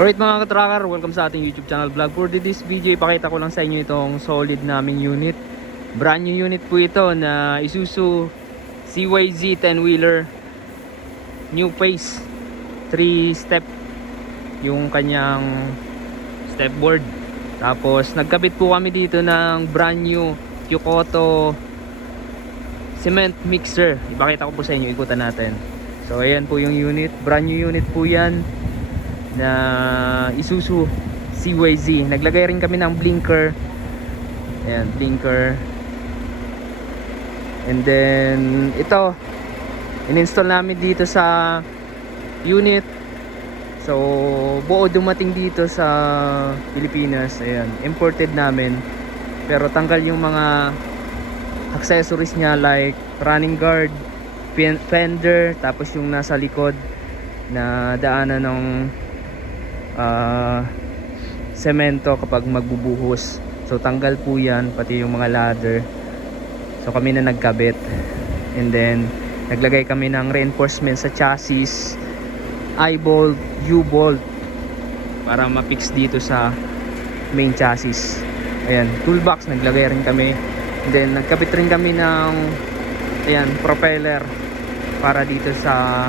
Alright mga ka-tracker, welcome sa ating YouTube channel vlog. For this video, ipakita ko lang sa inyo itong solid naming unit. Brand new unit po ito na Isuzu CYZ 10-wheeler new phase 3-step yung kanyang step board. Tapos nagkabit po kami dito ng brand new Kyokoto cement mixer. Ipakita ko po sa inyo, ikutan natin. So ayan po yung unit, brand new unit po yan na Isuzu CYZ. Naglagay rin kami ng blinker. Ayan, blinker. And then ito in-install namin dito sa unit. So buo dumating dito sa Pilipinas. Ayan, imported namin. Pero tanggal yung mga accessories niya like running guard, fender, tapos yung nasa likod na daanan ng semento kapag magbubuhos. So tanggal po yan, pati yung mga ladder. So kami na nagkabit. And then naglagay kami ng reinforcement sa chassis, I-bolt, U-bolt, para ma-fix dito sa main chassis. Ayan, toolbox naglagay rin kami. And then nagkabit rin kami ng ayan, propeller para dito sa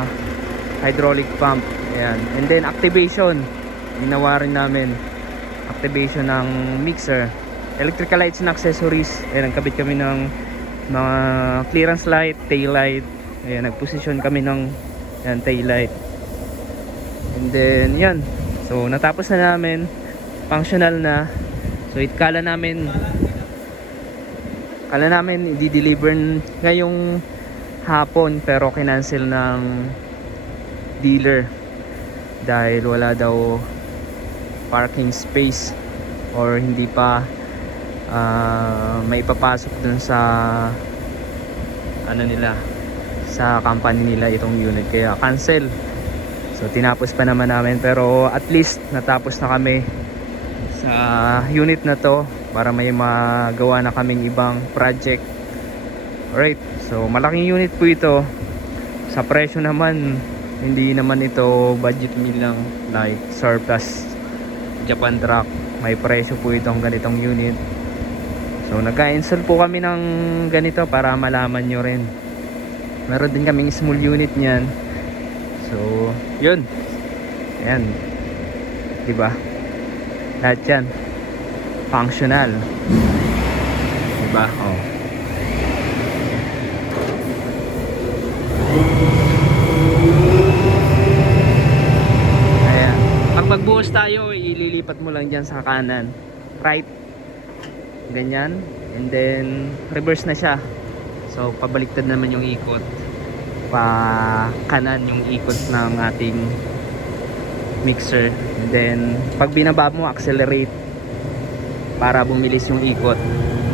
hydraulic pump. Ayan. And then activation, ginawa rin namin activation ng mixer, electrical lights and accessories. Ayan, nagkabit kami ng mga clearance light, tail light. Ayan, nagposisyon kami ng ayan, tail light. And then yan, so natapos na namin, functional na. So kala namin i-deliver ngayong hapon, pero kinancel ng dealer dahil wala daw parking space or hindi pa may papasok dun sa ano nila, sa company nila itong unit, kaya cancel. So tinapos pa naman namin, pero at least natapos na kami sa unit na to para may magawa na kaming ibang project. Alright, so malaking unit po ito. Sa presyo naman, hindi naman ito budget meal lang like surplus Japan truck. May presyo po itong ganitong unit. So nagka-install po kami ng ganito para malaman nyo rin. Meron din kaming small unit niyan. So yun, ayan, diba, lahat yan functional, diba? Oh. Ayan, pag magbuhos tayo, ililipat mo lang dyan sa kanan, right, ganyan, and then reverse na siya. So pabaliktad naman yung ikot, pa kanan yung ikot ng ating mixer. And then pag binaba mo, accelerate para bumilis yung ikot.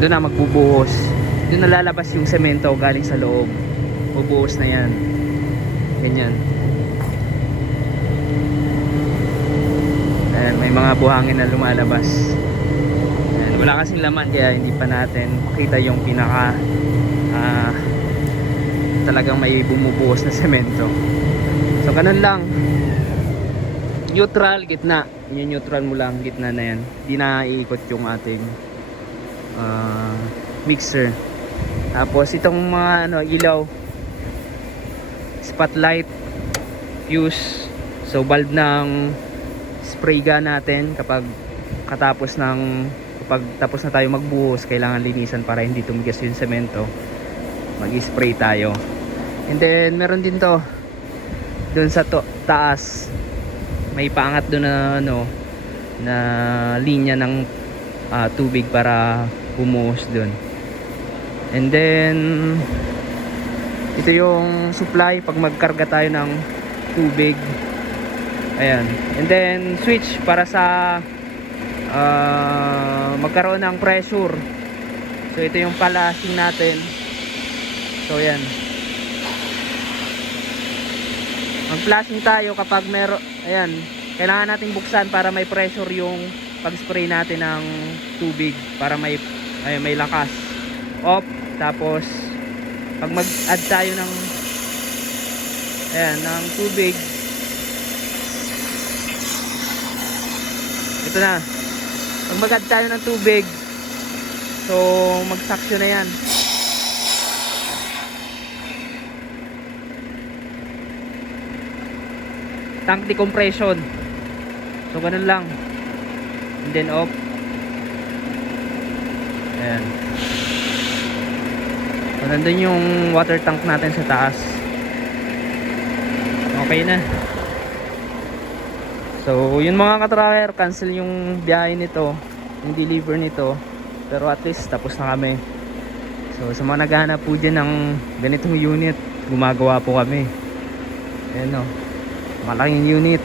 Doon na magbubuhos, doon na lalabas yung semento galing sa loob, bubuhos na yan, ganyan. Ayan, may mga buhangin na lumalabas. Ayan, wala kasing laman kaya hindi pa natin makita yung pinaka talagang may bumubuhos na semento. So ganun lang, neutral, gitna, yung neutral mo lang, gitna na yan, di na iikot yung ating mixer. Tapos itong mga ano, ilaw, spotlight, fuse, so bulb ng spray gun natin kapag tapos na tayo magbuhos, kailangan linisan para hindi tumigas yung semento, mag-spray tayo. And then meron din to dun sa taas, may paangat dun na ano, na linya ng tubig para bumuhos dun. And then ito yung supply pag magkarga tayo ng tubig. Ayan. And then switch para sa magkaroon ng pressure. So ito yung flashing natin. So ayan, mag-flashing tayo kapag meron, ayan, kailangan nating buksan para may pressure yung pag-spray natin ng tubig, para may lakas. Off. Tapos pag mag-add tayo ng ayan, ng tubig, Ito na. Pag mag-add tayo ng tubig, so mag-suction na yan. Tank decompression. So ganun lang. And then off. Ayan. So nandun yung water tank natin sa taas. Okay na. So yun mga katracker, cancel yung biyahe nito, yung deliver nito. Pero at least tapos na kami. So sa mga naghahanap po dyan ng ganitong unit, gumagawa po kami. Ayan o, malaking unit.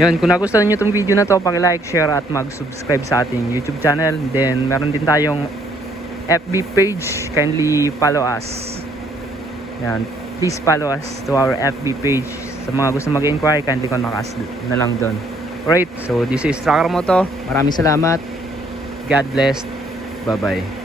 Yun, kung nagustuhan nyo itong video na to, paki-like, share at mag-subscribe sa ating YouTube channel. Then meron din tayong FB page, kindly follow us. Yan, please follow us to our FB page. Sa mga gusto mag-inquire, kindly contact us na lang doon. Alright, so this is Trucker Moto. Maraming salamat. God bless. Bye bye.